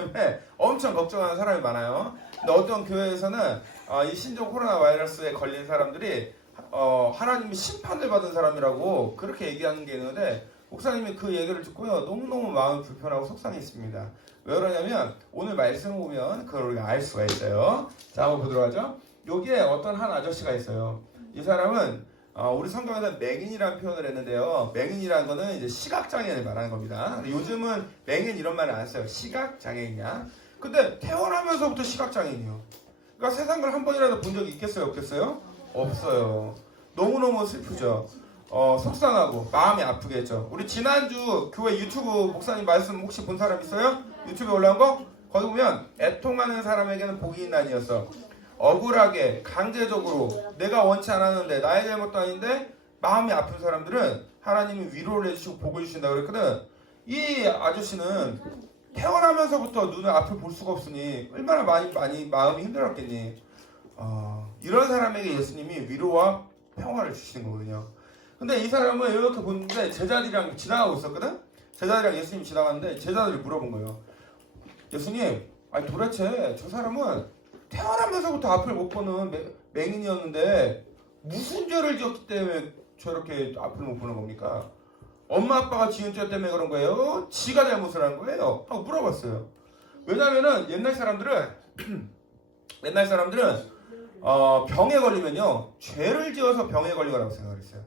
때문에 엄청 걱정하는 사람이 많아요. 근데 어떤 교회에서는 이 신종 코로나 바이러스에 걸린 사람들이 하나님이 심판을 받은 사람이라고 그렇게 얘기하는 게 있는데, 목사님이 그 얘기를 듣고요 너무너무 마음이 불편하고 속상했습니다. 왜 그러냐면 오늘 말씀을 보면 그걸 우리가 알 수가 있어요. 자, 한번 보도록 하죠. 여기에 어떤 한 아저씨가 있어요. 이 사람은 우리 성경에는 맹인이라는 표현을 했는데요. 맹인이라는 거는 이제 시각장애인을 말하는 겁니다. 근데 요즘은 맹인 이런 말을 안 써요. 시각장애인이야. 근데 태어나면서부터 시각장애인이요. 그러니까 세상을 한 번이라도 본 적이 있겠어요? 없겠어요? 없어요. 너무너무 슬프죠. 속상하고 마음이 아프겠죠. 우리 지난주 교회 유튜브 목사님 말씀 혹시 본 사람 있어요? 유튜브에 올라온 거? 거기 보면 애통하는 사람에게는 복이 있나니였어. 억울하게 강제적으로 내가 원치 않았는데 나의 잘못도 아닌데 마음이 아픈 사람들은 하나님이 위로를 해주시고 복을 주신다 그랬거든. 이 아저씨는 태어나면서부터 눈을 앞을 볼 수가 없으니 얼마나 많이 마음이 힘들었겠니. 이런 사람에게 예수님이 위로와 평화를 주시는 거거든요. 근데 이 사람은 이렇게 보는데 제자들이랑 지나가고 있었거든. 제자들이랑 예수님이 지나갔는데 제자들이 물어본 거예요. 예수님, 아니 도대체 저 사람은 태어나면서부터 앞을 못 보는 맹인이었는데 무슨 죄를 지었기 때문에 저렇게 앞을 못 보는 겁니까? 엄마 아빠가 지은 죄 때문에 그런 거예요? 지가 잘못을 한 거예요? 하고 물어봤어요. 왜냐면은 옛날 사람들은 병에 걸리면요 죄를 지어서 병에 걸린 거라고 생각을 했어요.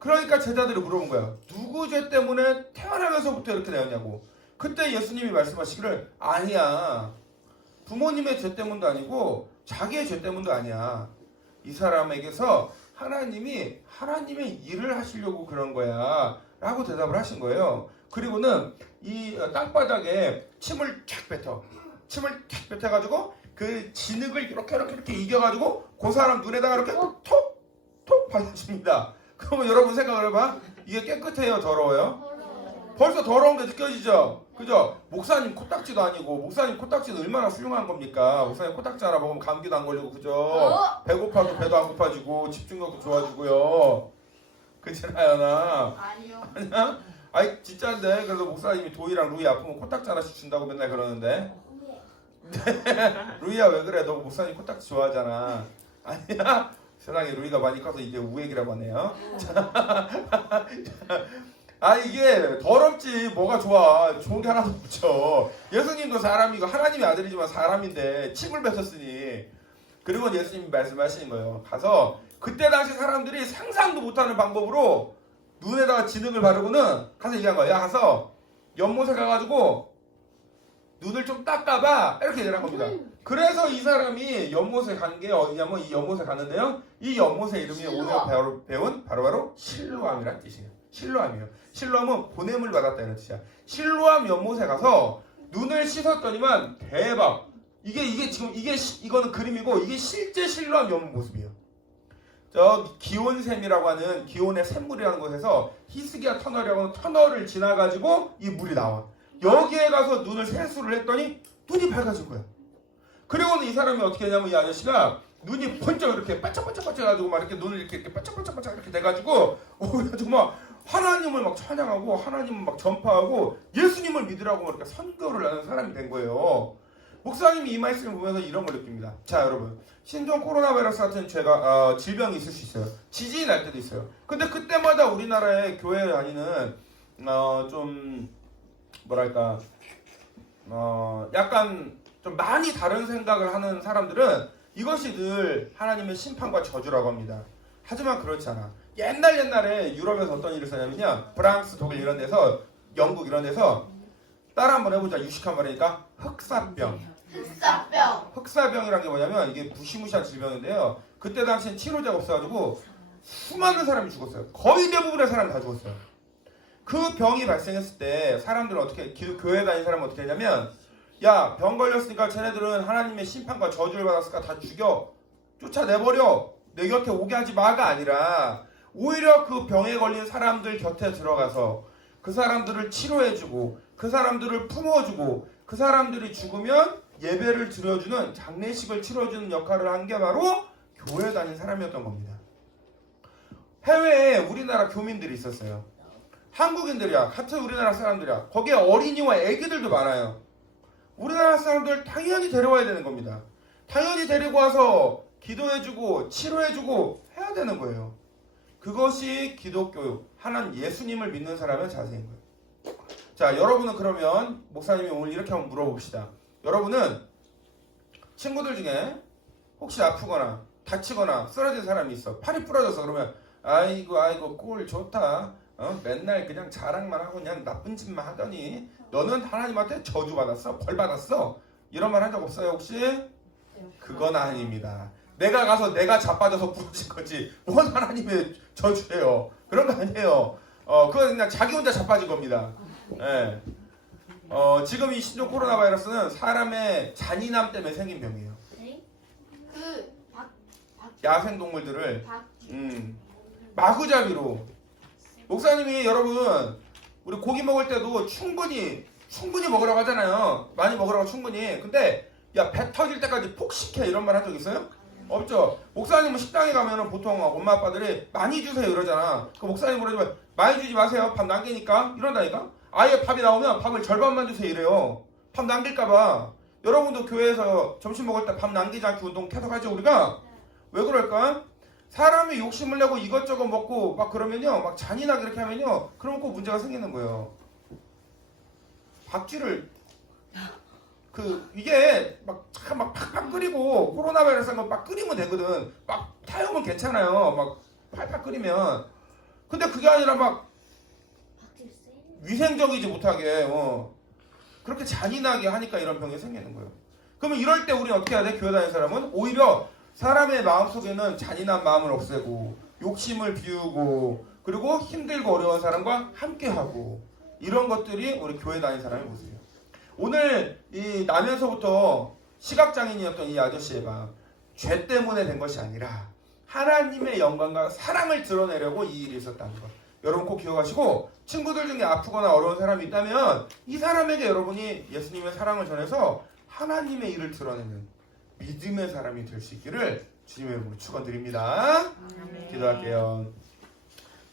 그러니까 제자들이 물어본 거야. 누구 죄 때문에 태어나면서부터 이렇게 되었냐고. 그때 예수님이 말씀하시기를 아니야. 부모님의 죄 때문도 아니고 자기의 죄 때문도 아니야. 이 사람에게서 하나님이 하나님의 일을 하시려고 그런 거야 라고 대답을 하신 거예요. 그리고는 이 땅바닥에 침을 쫙 뱉어가지고 그 진흙을 이렇게 이겨가지고 그 사람 눈에다가 이렇게 톡 발라줍니다. 그러면 여러분 생각을 해봐. 이게 깨끗해요? 더러워요? 벌써 더러운 게 느껴지죠? 그죠? 목사님 코딱지도 아니고, 목사님 코딱지는 얼마나 훌륭한 겁니까? 목사님 코딱지 하나 먹으면 감기도 안 걸리고, 그죠? 배고파도 배도 안 고파지고, 집중력도 좋아지고요. 그치, 나연아? 아니요. 아니야? 아이, 진짜인데. 그래서 목사님이 도희랑 루이 아프면 코딱지 하나씩 준다고 맨날 그러는데. 루이야, 왜 그래? 너 목사님 코딱지 좋아하잖아. 아니야? 세상에 루이가 많이 커서 이제 우액이라고 하네요. 이게 더럽지 뭐가 좋아. 좋은 게 하나도 없죠. 예수님도 사람이고 하나님의 아들이지만 사람인데 침을 뱉었으니. 그리고 예수님이 말씀하시는 거예요. 가서 그때 당시 사람들이 상상도 못하는 방법으로 눈에다가 진흙을 바르고는 가서 얘기한 거야. 야, 가서 연못에 가가지고 눈을 좀 닦아봐 이렇게 얘기를 한 겁니다. 그래서 이 사람이 연못에 간 게 어디냐면 이 연못에 갔는데요. 이 연못의 이름이 오늘 배운 바로 실로암이라는 뜻이에요. 실로암이에요. 실로암은 보냄을 받았다 이런 뜻이야. 실로암 연못에 가서 눈을 씻었더니만 대박. 이거는 그림이고 이게 실제 실로암 연못 모습이에요. 저 기온샘이라고 하는 기온의 샘물이라는 곳에서 히스기야 터널이라고 하는 터널을 지나가지고 이 물이 나와. 여기에 가서 눈을 세수를 했더니 눈이 밝아진 거야. 그리고는 이 사람이 어떻게 했냐면 이 아저씨가 눈이 번쩍 이렇게 반짝반짝 해가지고 막 이렇게 눈을 이렇게 반짝반짝 이렇게 돼가지고 정말 하나님을 막 찬양하고 하나님을 막 전파하고 예수님을 믿으라고 막 이렇게 선교를 하는 사람이 된 거예요. 목사님이 이 말씀을 보면서 이런 걸 느낍니다. 자, 여러분, 신종 코로나 바이러스 같은 질병이 있을 수 있어요. 지진이 날 때도 있어요. 근데 그때마다 우리나라의 교회에 다니는 좀 뭐랄까 약간 좀 많이 다른 생각을 하는 사람들은 이것이 늘 하나님의 심판과 저주라고 합니다. 하지만 그렇지 않아. 옛날에 유럽에서 어떤 일을 썼냐면요. 프랑스, 독일 이런 데서, 영국 이런 데서 따라 한번 해보자. 유식한 말이니까 흑사병이란 게 뭐냐면 이게 무시무시한 질병인데요. 그때 당시엔 치료제가 없어가지고 수많은 사람이 죽었어요. 거의 대부분의 사람이 다 죽었어요. 그 병이 발생했을 때 사람들은 어떻게, 교회 다니는 사람은 어떻게 했냐면, 야, 병 걸렸으니까 쟤네들은 하나님의 심판과 저주를 받았으니까 다 죽여, 쫓아내버려, 내 곁에 오게 하지 마가 아니라 오히려 그 병에 걸린 사람들 곁에 들어가서 그 사람들을 치료해주고 그 사람들을 품어주고 그 사람들이 죽으면 예배를 드려주는, 장례식을 치러주는 역할을 한 게 바로 교회 다닌 사람이었던 겁니다. 해외에 우리나라 교민들이 있었어요. 한국인들이야. 같은 우리나라 사람들이야. 거기에 어린이와 애기들도 많아요. 우리나라 사람들 당연히 데려와야 되는 겁니다. 당연히 데리고 와서 기도해주고 치료해주고 해야 되는 거예요. 그것이 기독교, 하나님 예수님을 믿는 사람의 자세인 거예요. 자, 여러분은 그러면 목사님이 오늘 이렇게 한번 물어봅시다. 여러분은 친구들 중에 혹시 아프거나 다치거나 쓰러진 사람이 있어. 팔이 부러졌어. 그러면 아이고 꼴 좋다. 맨날 그냥 자랑만 하고 그냥 나쁜 짓만 하더니 너는 하나님한테 저주받았어? 벌받았어? 이런 말 한 적 없어요 혹시? 그건 아닙니다. 내가 가서 내가 자빠져서 부러진 거지 뭔 하나님의 저주예요. 그런 거 아니에요. 그건 그냥 자기 혼자 자빠진 겁니다. 예. 지금 이 신종 코로나 바이러스는 사람의 잔인함 때문에 생긴 병이에요. 야생 동물들을 마구잡이로. 목사님이 여러분 우리 고기 먹을 때도 충분히 먹으라고 하잖아요. 많이 먹으라고 충분히. 근데 야 배 터질 때까지 폭식해 이런 말 한 적 있어요? 없죠. 목사님은 식당에 가면은 보통 엄마 아빠들이 많이 주세요 이러잖아. 그 목사님 그러지만 많이 주지 마세요. 밥 남기니까 이런다니까. 아예 밥이 나오면 밥을 절반만 주세요 이래요. 밥 남길까봐. 여러분도 교회에서 점심 먹을 때 밥 남기지 않게 운동 계속 하죠 우리가. 왜 그럴까? 사람이 욕심을 내고 이것저것 먹고 막 그러면요 막 잔인하게 이렇게 하면요 그러면 꼭 문제가 생기는 거예요. 박쥐를 이게 막 팍팍 끓이고 코로나 바이러스 막 끓이면 되거든. 막 타염은 괜찮아요. 막 팔팔 끓이면. 근데 그게 아니라 막 위생적이지 못하게 그렇게 잔인하게 하니까 이런 병이 생기는 거예요. 그러면 이럴 때 우리는 어떻게 해야 돼? 교회 다니는 사람은 오히려 사람의 마음속에는 잔인한 마음을 없애고 욕심을 비우고 그리고 힘들고 어려운 사람과 함께하고 이런 것들이 우리 교회 다니는 사람의 모습이에요. 오늘 이 나면서부터 시각장애인이었던 이 아저씨가 죄 때문에 된 것이 아니라 하나님의 영광과 사랑을 드러내려고 이 일이 있었다는 것. 여러분 꼭 기억하시고 친구들 중에 아프거나 어려운 사람이 있다면 이 사람에게 여러분이 예수님의 사랑을 전해서 하나님의 일을 드러내는 믿음의 사람이 될 수 있기를 주님의 이름으로 축원드립니다. 기도할게요.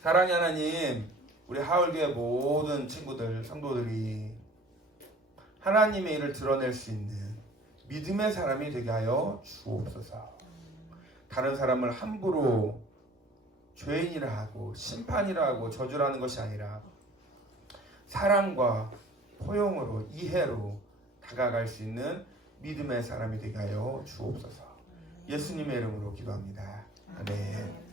사랑의 하나님, 우리 하울교회 모든 친구들, 성도들이 하나님의 일을 드러낼 수 있는 믿음의 사람이 되게 하여 주옵소서. 다른 사람을 함부로 죄인이라 하고 심판이라 하고 저주라는 것이 아니라 사랑과 포용으로 이해로 다가갈 수 있는 믿음의 사람이 되게 하여 주옵소서. 예수님의 이름으로 기도합니다. 아멘.